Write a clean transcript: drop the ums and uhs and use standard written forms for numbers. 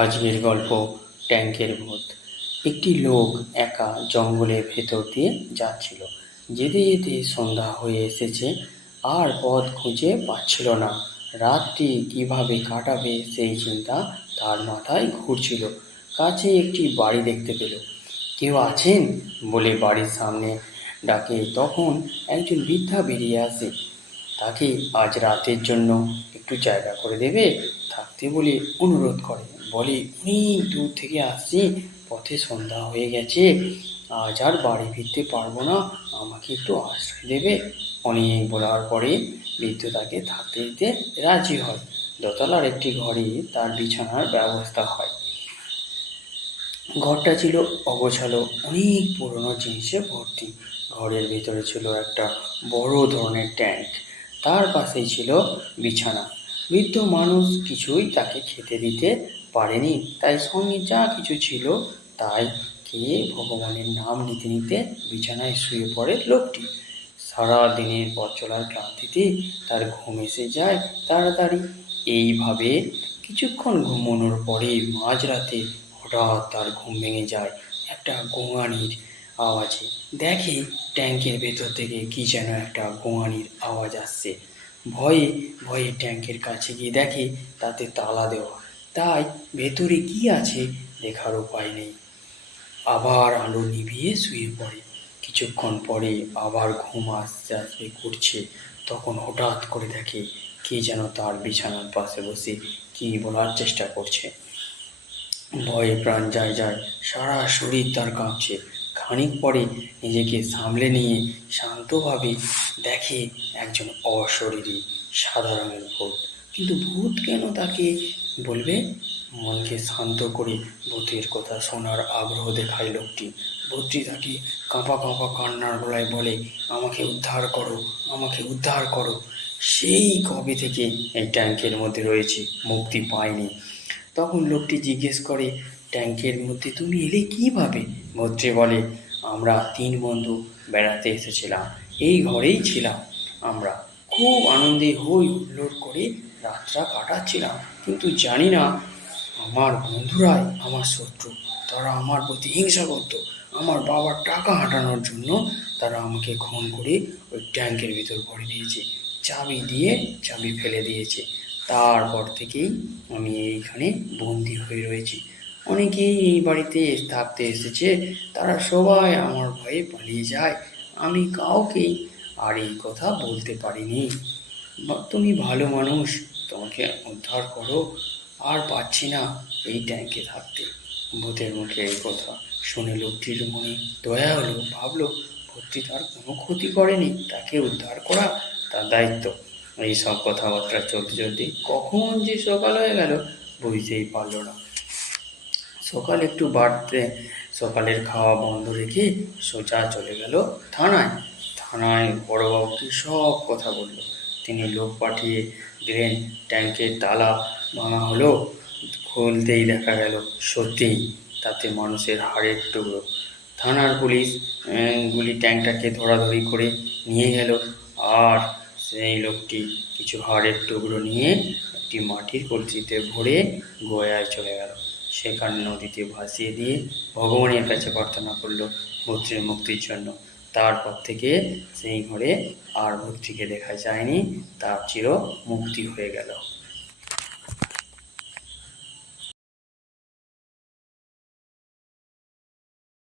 আজকের গল্প ট্যাঙ্কের ভূত। একটি লোক একা জঙ্গলের ভেতর দিয়ে যাচ্ছিল। যেতে যেতে সন্ধ্যা হয়ে এসেছে, আর পথ খুঁজে পাচ্ছিল না। রাতটি কিভাবে কাটাবে সেই চিন্তা তার মাথায় ঘুরছিল। কাছে একটি বাড়ি দেখতে পেল। কেউ আছেন বলে বাড়ির সামনে ডাকে। তখন একজন বৃদ্ধা বেরিয়ে আসে। তাকে আজ রাতের জন্য একটু জায়গা করে দেবে, থাকতে বলে অনুরোধ করে। বলে, অনেক দূর থেকে আসছি, পথে সন্ধ্যা হয়ে গেছে, আজ আর বাড়ি ফিরতে পারবো না, আমাকে একটু আশ্রয় দেবে। অনেক বলার পরে বৃদ্ধ তাকে থাকতে দিতে রাজি হয়। দোতলার একটি ঘরে তার বিছানার ব্যবস্থা হয়। ঘরটা ছিল অগোছালো, অনেক পুরনো জিনিসে ভর্তি। ঘরের ভেতরে ছিল একটা বড় ধরনের ট্যাঙ্ক, তার পাশেই ছিল বিছানা। বৃদ্ধ মানুষ কিছুই তাকে খেতে দিতে পারেনি, তাই সঙ্গে যা কিছু ছিল তাই খেয়ে ভগবানের নাম নিতে নিতে বিছানায় শুয়ে পড়ে লোকটি। সারা দিনের পথ চলার ক্লান্তিতে তার ঘুম এসে যায় তাড়াতাড়ি। এইভাবে কিছুক্ষণ ঘুমানোর পরে মাঝরাতে হঠাৎ তার ঘুম ভেঙে যায় একটা গোঙানির আওয়াজে। দেখে ট্যাঙ্কের ভেতর থেকে কি যেন একটা গোঙানির আওয়াজ আসছে। ভয়ে ভয়ে ট্যাঙ্কের কাছে গিয়ে দেখে তাতে তালা দেওয়া, তাই ভেতরে কি আছে দেখার উপায় নেই। আবার আলো নিভিয়ে শুয়ে পড়ে। কিছুক্ষণ পরে আবার ঘুম আসতে আসতে করছে, তখন হঠাৎ করে দেখে কে যেন তার বিছানার পাশে বসে কি বলার চেষ্টা করছে। ভয়ে প্রাণ যায় যায়, সারা শরীর তার কাঁপছে। খানিক পরে নিজেকে সামলে নিয়ে শান্তভাবে দেখে একজন অশরীরী সাদা রঙের ভূত। কিন্তু ভূত কেন তাকে বলবে? মনকে শান্ত করে ভূতের কথা শোনার আগ্রহ দেখায় লোকটি। ভূতটি তাকে কাঁপা কাঁপা কান্নার গলায় বলে, আমাকে উদ্ধার করো, আমাকে উদ্ধার করো। সেই কবে থেকে এই ট্যাঙ্কের মধ্যে রয়েছে, মুক্তি পায়নি। তখন লোকটি জিজ্ঞেস করে, ট্যাঙ্কের মধ্যে তুমি এলে কীভাবে? ভূতটি বলে, আমরা 3 বন্ধু বেড়াতে এসেছিলাম, এই ঘরেই ছিলাম। আমরা খুব আনন্দে হই হুল্লোড় করে রাতটা কাটাচ্ছিলাম, কিন্তু জানি না আমার বন্ধুরাই আমার শত্রু। তারা আমার প্রতি হিংসা করতো। আমার বাবার টাকা হাঁটানোর জন্য তারা আমাকে খুন করে ওই ট্যাঙ্কের ভিতর ভরে দিয়েছে, চাবি দিয়ে চাবি ফেলে দিয়েছে। তারপর থেকেই আমি এইখানে বন্দি হয়ে রয়েছি। অনেকেই এই বাড়িতে থাকতে এসেছে, তারা সবাই আমার ভয়ে পালিয়ে যায়। আমি কাউকেই আর এই কথা বলতে পারিনি। তুমি ভালো মানুষ, তোমাকে উদ্ধার করো, আর পাচ্ছি না এই ট্যাঙ্কে থাকতে। ভূতের মুখে এই কথা শুনে লোকটির মনে দয়া হলো। ভাবলো, ভূতটি তার কোনো ক্ষতি করেনি, তাকে উদ্ধার করা তার দায়িত্ব। এই সব কথাবার্তা চলতে চলতে কখন যে সকাল হয়ে গেল বুঝতেই পারল না। সকাল একটু বাড়তে সকালের খাওয়া বন্ধ রেখে সোজা চলে গেল থানায়। থানায় বড়োবাবুকে সব কথা বলল। তিনি লোক পাঠিয়ে দিলেন। ট্যাঙ্কের তালা ভাঙা হলো, খুলতেই দেখা গেল সত্যিই তাতে মানুষের হাড়ের টুকরো। থানার পুলিশ গুলি ট্যাঙ্কটাকে ধরাধরি করে নিয়ে গেল, আর সেই লোকটি কিছু হাড়ের টুকরো নিয়ে একটি মাটির কলসিতে ভরে গয়ায় চলে গেল। সেখানে নদীতে ভাসিয়ে দিয়ে ভগবানের কাছে প্রার্থনা করলো ভূতের মুক্তির জন্য। তারপর থেকে সেই ঘরে আর ভূতটিকে দেখা যায়নি, তার চির মুক্তি হয়ে গেল।